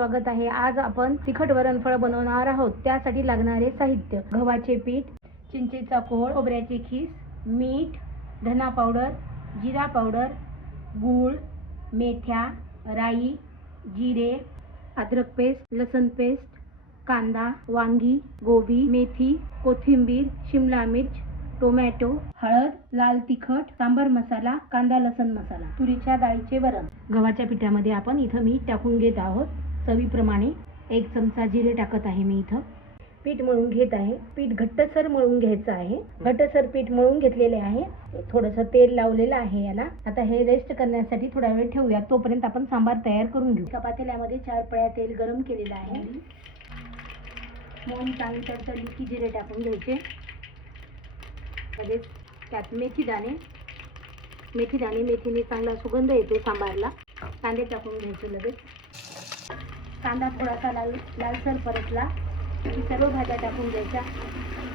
स्वागत आहे। आज आपण तिखट वरणफळ बनवणार आहोत। त्यासाठी लागणारे साहित्य: गव्हाचे पीठ, चिंचेचा कोळ, खोबऱ्याची खीस, मीठ, धना पावडर, जिरा पावडर, गूळ, मेथ्या, राई, जिरे, अद्रक पेस्ट, लसूण पेस्ट, कांदा, वांगी, गोबी, मेथी, कोथिंबीर, शिमला मिर्च, टोमॅटो, हळद, लाल तिखट, सांबर मसाला, कांदा लसूण मसाला, तुरीच्या डाळीचे वरण। गव्हाच्या पिठामध्ये आपण इथं मीठ टाकून घेत आहोत चवीप्रमाणे। 1 चमचा जिरे टाकत आहे मी इथं। पीठ मळून घेत आहे। पीठ घट्टसर मळून घ्यायचं आहे। घट्टसर पीठ मळून घेतलेले आहे। थोडंसं तेल लावलेलं आहे याला। आता हे रेस्ट करण्यासाठी थोडा वेळ ठेवूया। तोपर्यंत आपण सांबार तयार करून घेऊ। एका पातेल्यामध्ये 4 पळ्या तेल गरम केलेलं आहे। मोहन चांगली तडतडली की जिरे टाकून घ्यायचे। लगेच त्यात मेथीदाणे, मेथीने चांगला सुगंध येतो सांबारला। कांदे टाकून घ्यायचे लगेच। कांदा थोडासा लालसर परतला की सर्व भाज्या टाकून द्यायच्या।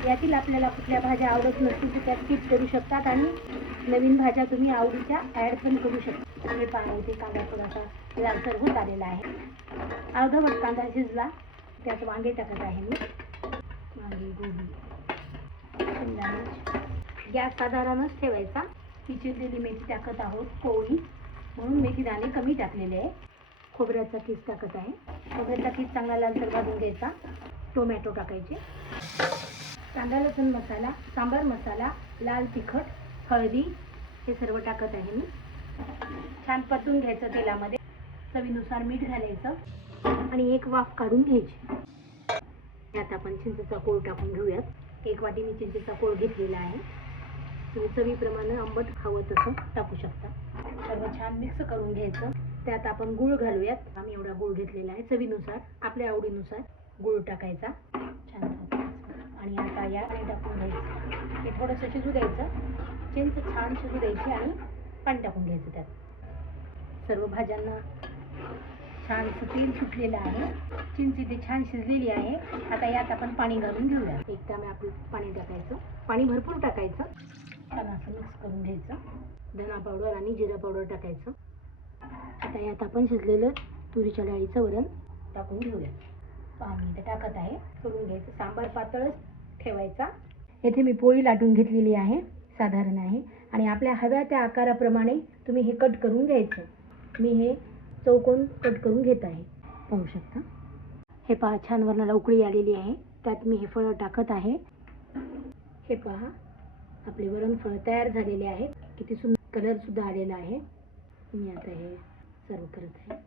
यातील आपल्याला कुठल्या भाज्या आवडत नसतील तर त्या स्किप करू शकतात आणि नवीन भाज्या तुम्ही आवडीच्या ॲड पण करू शकता। हे पाणी इथे कांदा थोडासा लालसर होत आलेला आहे। अर्धवट कांदा शिजला, त्यात वांगे टाकत आहे मी। वांगी, गोबी, शिमला मिर्च। गॅस साधारणच ठेवायचा। ही चिरलेली मेथी टाकत आहोत कोवळी, म्हणून मेथीदाणे कमी टाकलेले आहे। खोबऱ्याचा खीस टाकत आहे। खोबऱ्याचा खीस चांगला लालसर भाजून घ्यायचा। टोमॅटो टाकायचे। कांदा लसूण मसाला, सांबार मसाला, लाल तिखट, हळदी हे सर्व टाकत आहे मी। छान परतून घ्यायचं तेलामध्ये। चवीनुसार मीठ घालायचं आणि एक वाफ काढून घ्यायची। यात आपण चिंचेचा कोळ टाकून घेऊयात। 1 वाटी मी चिंचेचा कोळ घेतलेला आहे। तुम्ही चवीप्रमाणे आंबट हवं तसं टाकू शकता। सर्व छान मिक्स करून घ्यायचं। त्यात आपण गूळ घालूयात। आम्ही एवढा गूळ घेतलेला आहे। चवीनुसार आपल्या आवडीनुसार गूळ टाकायचा। छान आणि आता या पाणी टाकून घ्यायचं। हे थोडंसं शिजू द्यायचं। चिंच छान शिजू द्यायची आणि पाणी टाकून घ्यायचं त्यात। सर्व भाज्यांना छान तेल सुटलेलं आहे। चिंच इथे छान शिजलेली आहे। आता यात आपण पाणी घालून घेऊया। एकदा मी आपलं पाणी टाकायचं। पाणी भरपूर टाकायचं। छान असं मिक्स करून घ्यायचं। धना पावडर आणि जिरा पावडर टाकायचं। आता यात आपण शिजलेलं तुरीच्या डाळीचं वरण टाकून घेऊया। पाणी इथे टाकत आहे। करून घ्यायचं। सांबार पातळच ठेवायचा। येथे मी पोळी लाटून घेतलेली आहे, साधारण आहे, आणि आपल्या हव्या त्या आकाराप्रमाणे तुम्ही हे कट करून घ्यायचं। मी हे चौकोन कट करून घेत आहे, पाहू शकता। हे पहा, छान वरणाला उकळी आलेली आहे। त्यात मी हे फळं टाकत आहे। हे पहा, आपले वरणफळ तयार झालेले आहे। किती सुंदर कलर सुद्धा आलेला आहे। मी आता हे सर्व करत आहे।